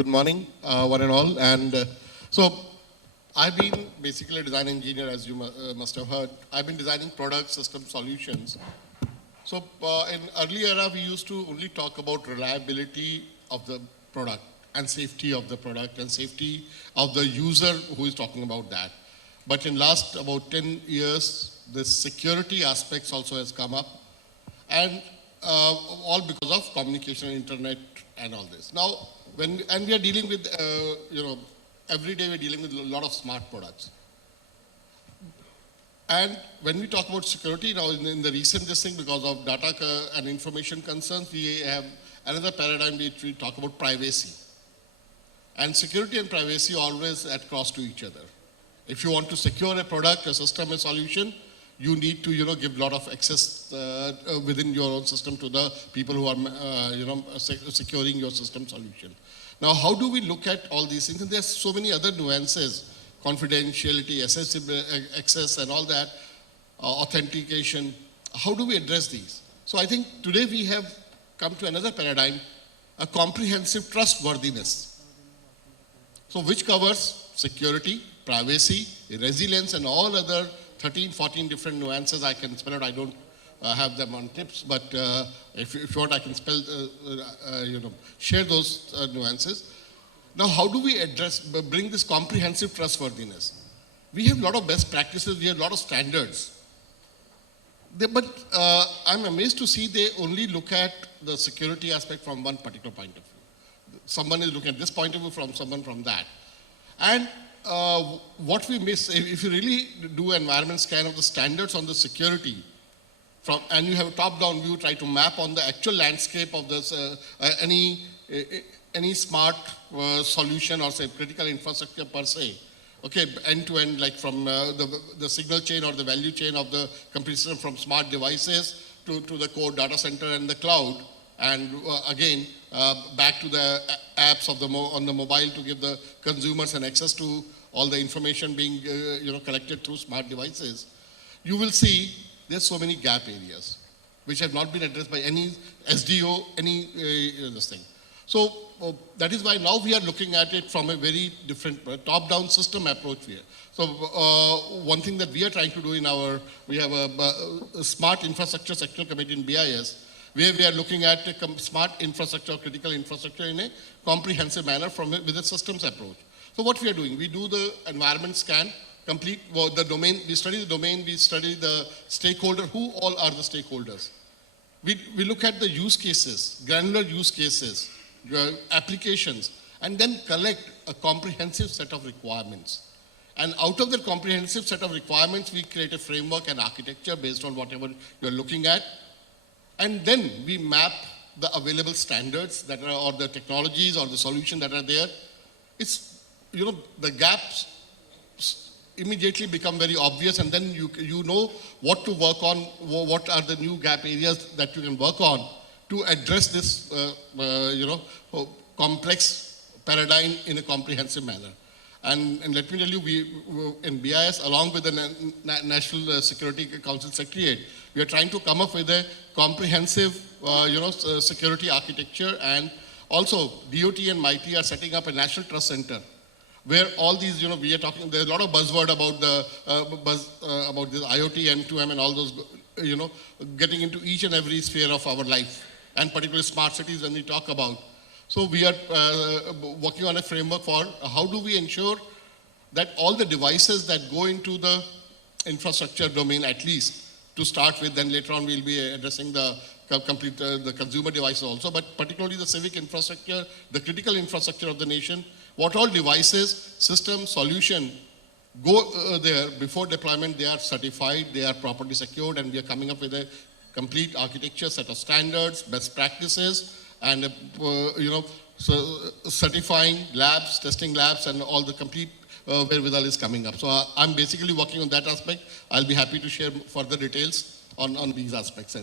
Good morning, one and all. So, I've been basically a design engineer, as you must have heard. I've been designing products, system solutions. So, in early era, we used to only talk about reliability of the product and safety of the product and safety of the user who is talking about that. But in last about 10 years, the security aspects also has come up, and all because of communication, internet, and all this. Now, and we are dealing with, every day we're dealing with a lot of smart products. And when we talk about security now, in the recent this thing, because of data and information concerns, we have another paradigm which we talk about privacy. And security and privacy always at cross to each other. If you want to secure a product, a system, a solution, you need to, give a lot of access within your own system to the people who are, securing your system solution. Now, how do we look at all these things? And there's so many other nuances, confidentiality, access, and all that, authentication. How do we address these? So I think today we have come to another paradigm, a comprehensive trustworthiness. So which covers security, privacy, resilience, and all other 13, 14 different nuances. I can spell it. I don't have them on tips, but if you want, I can spell, share those nuances. Now, how do we bring this comprehensive trustworthiness? We have a lot of best practices. We have a lot of standards. But I'm amazed to see they only look at the security aspect from one particular point of view. Someone is looking at this point of view from someone from that. And what we miss, if you really do environment scan of the standards on the security, and you have a top-down view, try to map on the actual landscape of this, any smart solution or say critical infrastructure per se, okay, end-to-end, like from the signal chain or the value chain of the complete system, from smart devices to the core data center and the cloud, and again, back to the apps on the mobile to give the consumers an access to all the information being collected through smart devices. You will see there's so many gap areas which have not been addressed by any SDO, this thing. So that is why now we are looking at it from a very different top-down system approach here. So one thing that we are trying to do we have a smart infrastructure sector committee in BIS, where we are looking at smart infrastructure, critical infrastructure in a comprehensive manner with a systems approach. So what we are doing, we do the environment scan, complete the domain, we study the domain, we study the stakeholder, who all are the stakeholders. We look at the use cases, granular use cases, applications, and then collect a comprehensive set of requirements. And out of the comprehensive set of requirements, we create a framework and architecture based on whatever you're looking at. And then we map the available standards that are, or the technologies or the solution that are there. It's, the gaps immediately become very obvious, and then you know what to work on, what are the new gap areas that you can work on to address this, complex paradigm in a comprehensive manner. And let me tell you, we in BIS, along with the National Security Council Secretariat, we are trying to come up with a comprehensive, security architecture, and also DOT and MIT are setting up a National Trust Center, where all these, we are talking, there's a lot of buzzword about about this IoT, M2M, and all those, getting into each and every sphere of our life, and particularly smart cities when we talk about. So we are working on a framework for how do we ensure that all the devices that go into the infrastructure domain, at least to start with, then later on we'll be addressing the complete the consumer devices also, but particularly the civic infrastructure, the critical infrastructure of the nation, what all devices, system, solution go there before deployment, they are certified, they are properly secured, and we are coming up with a complete architecture, set of standards, best practices, and certifying labs, testing labs, and all the complete wherewithal is coming up. So I'm basically working on that aspect. I'll be happy to share further details on these aspects.